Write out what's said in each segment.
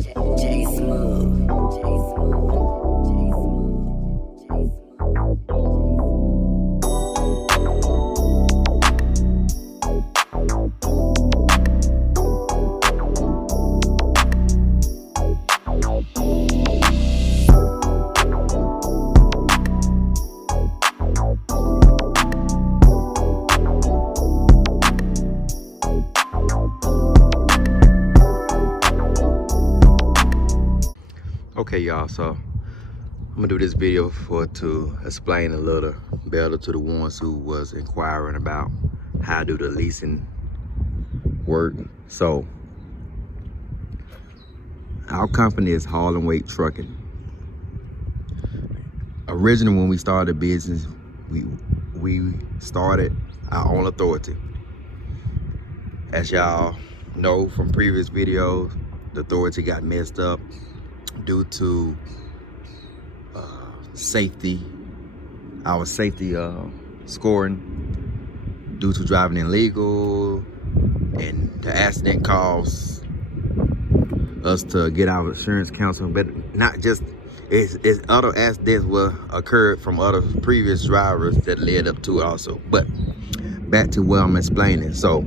J Smooth. Okay, y'all, so I'm gonna do this video to explain a little better to the ones who was inquiring about how do the leasing work. So our company is Haul and Weight Trucking. Originally, when we started business, we started our own authority. As y'all know from previous videos, the authority got messed up due to our safety scoring due to driving illegal, and the accident caused us to get our insurance counseling. But not just, it's other accidents were occurred from other previous drivers that led up to it also. But back to what I'm explaining. So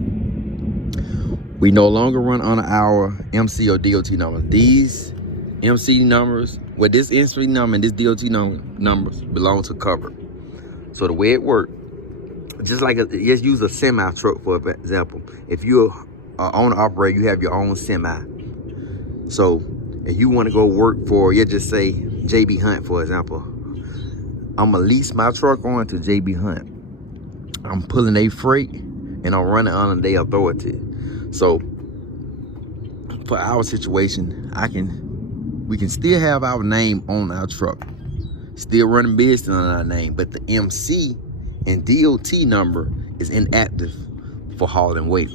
we no longer run on our MC or DOT number. These MC numbers, well, this MC number and this DOT numbers belong to cover. So the way it works, just like just use a semi truck for example. If you're an owner operator, you have your own semi. So if you want to go work for, you just say JB Hunt, for example. I'm gonna lease my truck on to JB Hunt. I'm pulling a freight and I'm running under their authority. So for our situation, we can still have our name on our truck, still running business on our name, but the MC and DOT number is inactive for Haul and Weight.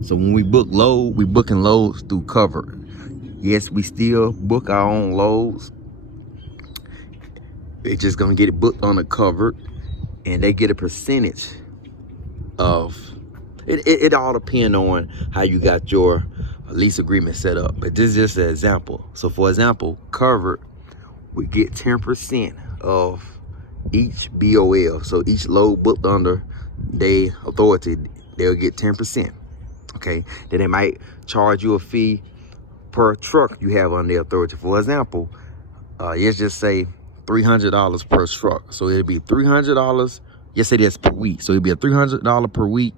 So when we book load, we booking loads through cover. Yes, we still book our own loads. It's just gonna get it booked on the covered, and they get a percentage of it. It all depends on how you got your lease agreement set up, but this is just an example. So for example, covered, we get 10% of each BOL. So each load booked under their authority, they'll get 10%. Okay, then they might charge you a fee per truck you have under their authority. For example, let's just say $300 per truck. So it'll be $300. Yes, say that's per week. So it'll be a $300 per week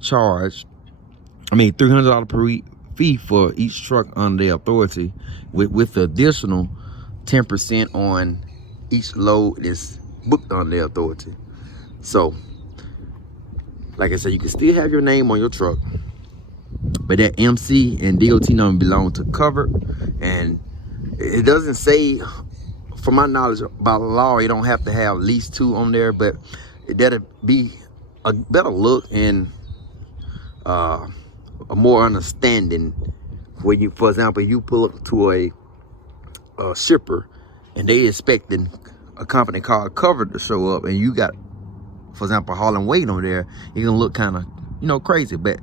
charge. $300 per week fee for each truck under their authority, with the additional 10% on each load is booked on their authority. So like I said, you can still have your name on your truck, but that MC and DOT number belong to cover. And it doesn't say, from my knowledge about law, you don't have to have at least 2 on there, but that'll be a better look and a more understanding when you, for example, you pull up to a shipper and they expecting a company called Cover to show up, and you got, for example, Haul and Weight on there, you're gonna look kind of, crazy. But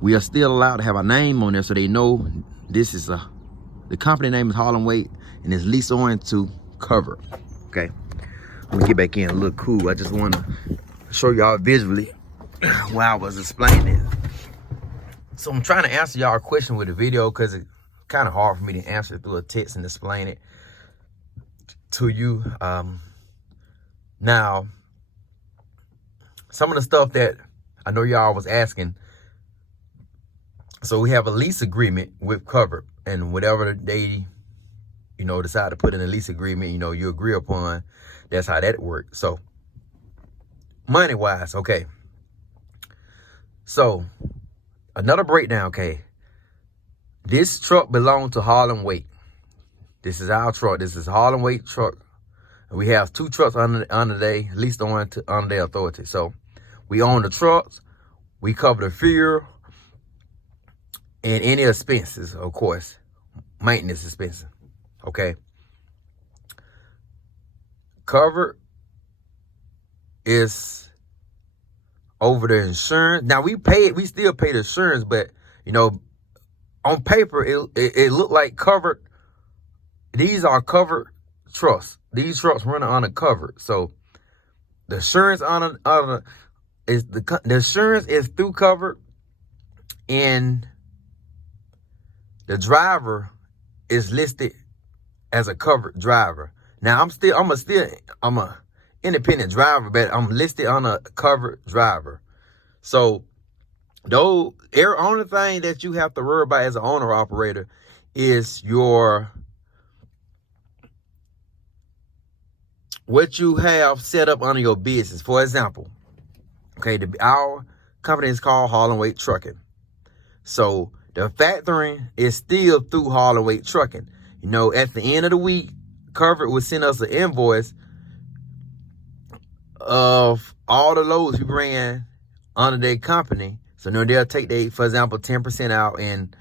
we are still allowed to have a name on there, so they know this is the company name is Haul and Weight, and it's leased on to Cover. Okay, I'm gonna get back in and look cool. I just want to show y'all visually while I was explaining. So I'm trying to answer y'all a question with a video, because it's kind of hard for me to answer through a text and explain it to you. Now, some of the stuff that I know y'all was asking. So we have a lease agreement with Cover, and whatever they, decide to put in a lease agreement, you agree upon, that's how that works. So money-wise, okay. So another breakdown, okay. This truck belongs to Haul and Weight. This is our truck. This is Haul and Weight truck. And we have 2 trucks under they leased on under their authority. So we own the trucks. We cover the fuel and any expenses, of course, maintenance expenses. Okay. Cover is over the insurance. Now we still pay the insurance, but on paper, it looked like covered. These are covered trucks. These trucks running uncovered. So the insurance the insurance is through covered, and the driver is listed as a covered driver. Now I'm a independent driver, but I'm listed on a covered driver. So though, only thing that you have to worry about as an owner operator is what you have set up under your business. For example, okay, our company is called Haul and Weight Trucking. So the factoring is still through Haul and Weight Trucking. You know, at the end of the week, Covered will send us an invoice of all the loads we ran under their company. So now they'll take for example, 10% out, and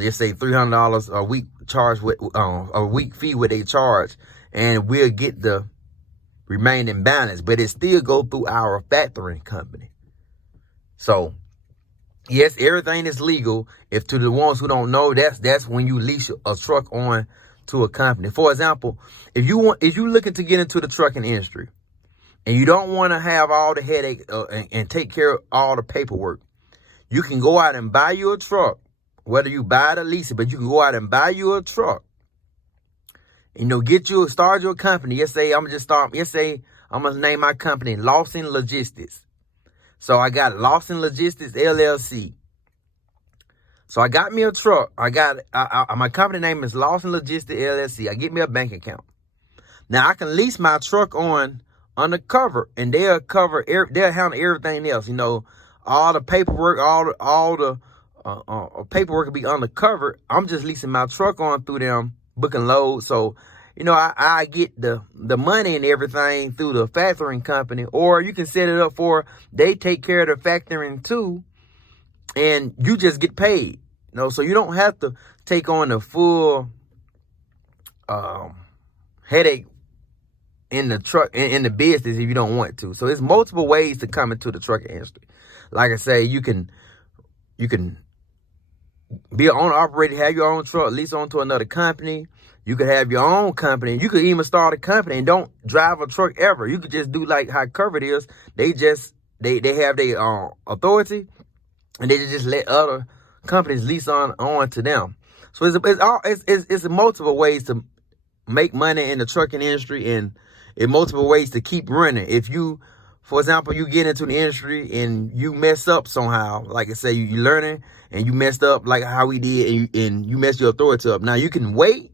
just say $300 a week charge with a week fee with a charge, and we'll get the remaining balance, but it still go through our factoring company. So yes, everything is legal. If to the ones who don't know, that's when you lease a truck on to a company. For example, if you looking to get into the trucking industry and you don't want to have all the headache and take care of all the paperwork, you can go out and buy you a truck, whether you buy it or lease it, but you can go out and buy you a truck. You know, start your company. I'm gonna name my company Leasing Logistics. So I got Leasing Logistics LLC. So I got me a truck. My company name is Leasing Logistics LLC. I get me a bank account. Now I can lease my truck on undercover, and they'll handle everything else. You know, all the paperwork, all the paperwork will be undercover. I'm just leasing my truck on through them, booking loads. So, you know, I get the money and everything through the factoring company, or you can set it up for they take care of the factoring too, and you just get paid. You know, so you don't have to take on the full headache in the truck in the business if you don't want to. So there's multiple ways to come into the trucking industry. Like I say, you can be an owner operator, have your own truck, lease on to another company. You could have your own company. You could even start a company and don't drive a truck ever. You could just do like how Covered is. They have their authority, and they just let other companies lease on to them. So it's multiple ways to make money in the trucking industry, and in multiple ways to keep running. If you, for example, you get into the industry and you mess up somehow, like I say, you're learning and you messed up like how we did, and you messed your authority up. Now you can wait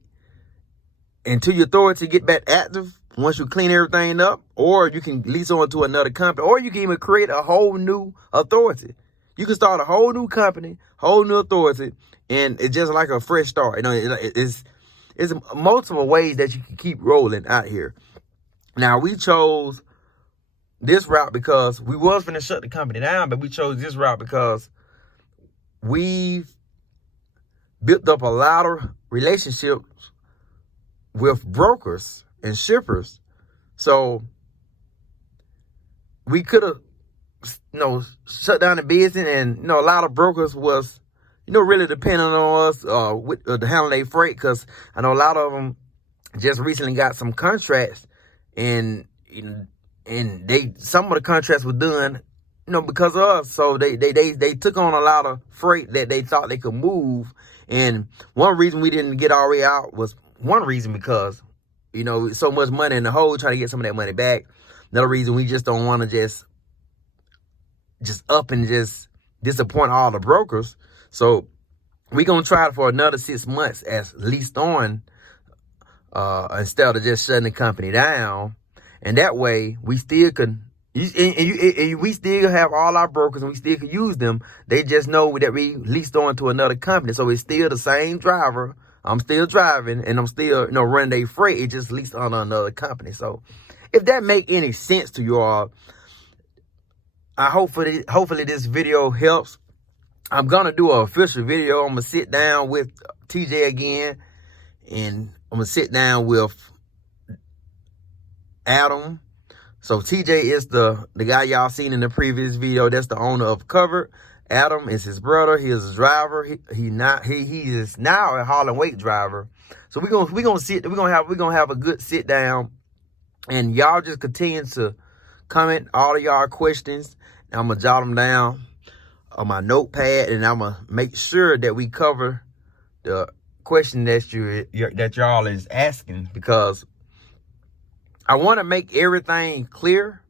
until your authority get back active once you clean everything up, or you can lease on to another company, or you can even create a whole new authority. You can start a whole new company, whole new authority, and it's just like a fresh start. You know, it's multiple ways that you can keep rolling out here. Now, we chose this route because we was going to shut the company down, but we chose this route because we've built up a lot of relationships with brokers and shippers. So we could have, shut down the business, and, a lot of brokers was, really depending on us to handle their freight, because I know a lot of them just recently got some contracts, and some of the contracts were done, because of us. So they took on a lot of freight that they thought they could move. And one reason we didn't get our way out was because, so much money in the hole, trying to get some of that money back. Another reason, we just don't want to just up and just disappoint all the brokers. So we're going to try it for another 6 months as leased on, instead of just shutting the company down. And that way we still can, and we still have all our brokers, and we still can use them. They just know that we leased on to another company. So it's still the same driver. I'm still driving, and I'm still, running their freight. It just leased on another company. So if that make any sense to you all, hopefully this video helps. I'm going to do an official video. I'm going to sit down with TJ again, and I'm going to sit down with Adam. So TJ is the guy y'all seen in the previous video. That's the owner of Covered. Adam is his brother. He is a driver. He is now a haul and weight driver. So we're gonna have a good sit down, and y'all just continue to comment all of y'all questions. And I'm gonna jot them down on my notepad, and I'm gonna make sure that we cover the question that y'all is asking, because I want to make everything clear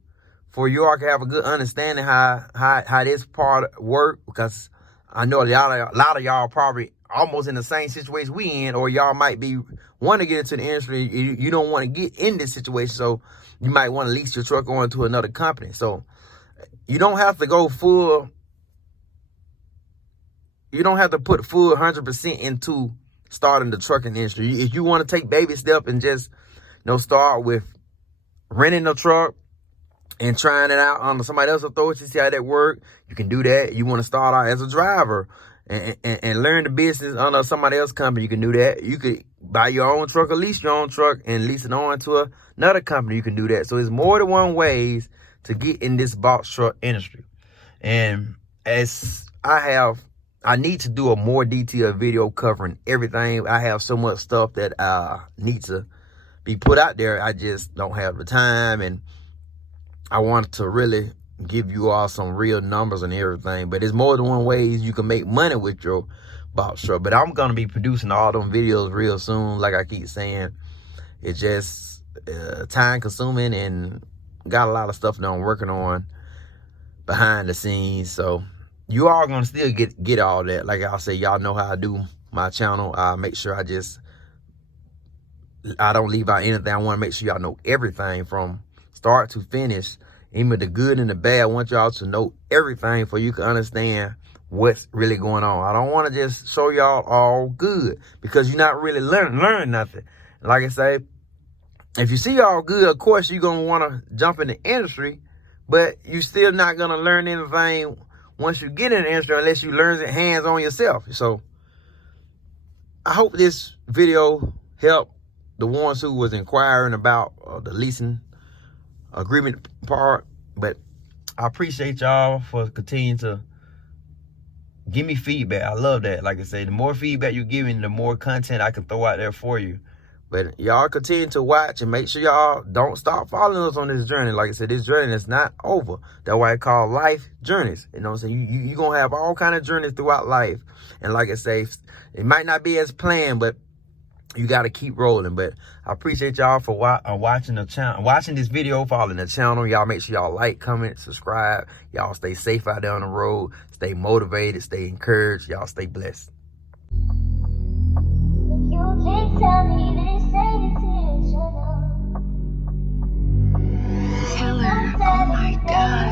for you all to have a good understanding how this part work, because I know a lot of y'all probably almost in the same situation we in, or y'all might be want to get into the industry. You don't want to get in this situation, so you might want to lease your truck on to another company. So you don't have to go full. You don't have to put full 100% into starting the trucking industry. If you want to take baby steps and just start with renting a truck and trying it out under somebody else's authority, see how that work, you can do that. You want to start out as a driver and learn the business under somebody else's company, you can do that. You could buy your own truck or lease your own truck and lease it on to another company, you can do that. So there's more than one ways to get in this box truck industry. And as I need to do a more detailed video covering everything. I have so much stuff that needs to be put out there. I just don't have the time, and I want to really give you all some real numbers and everything. But there's more than one ways you can make money with your box truck. But I'm going to be producing all them videos real soon. Like I keep saying, it's just time consuming, and got a lot of stuff that I'm working on behind the scenes. So you all gonna still get all that. Like I say, y'all know how I do my channel. I make sure I don't leave out anything. I want to make sure y'all know everything from start to finish, even the good and the bad. I want y'all to know everything so you can understand what's really going on. I don't want to just show y'all all good, because you're not really learning nothing. Like I say, if you see all good, of course you're gonna want to jump in the industry, but you're still not gonna learn anything once you get in the industry unless you learn it hands on yourself. So I hope this video helped the ones who was inquiring about the leasing agreement part. But I appreciate y'all for continuing to give me feedback. I love that. Like I say, the more feedback you give me, the more content I can throw out there for you. But y'all continue to watch, and make sure y'all don't stop following us on this journey. Like I said, this journey is not over. That's why I call life journeys. You know what I'm saying? You're going to have all kind of journeys throughout life. And like I say, it might not be as planned, but you got to keep rolling. But I appreciate y'all for watching the channel, watching this video, following the channel. Y'all make sure y'all like, comment, subscribe. Y'all stay safe out there on the road. Stay motivated, stay encouraged. Y'all stay blessed. Killer. Oh my God.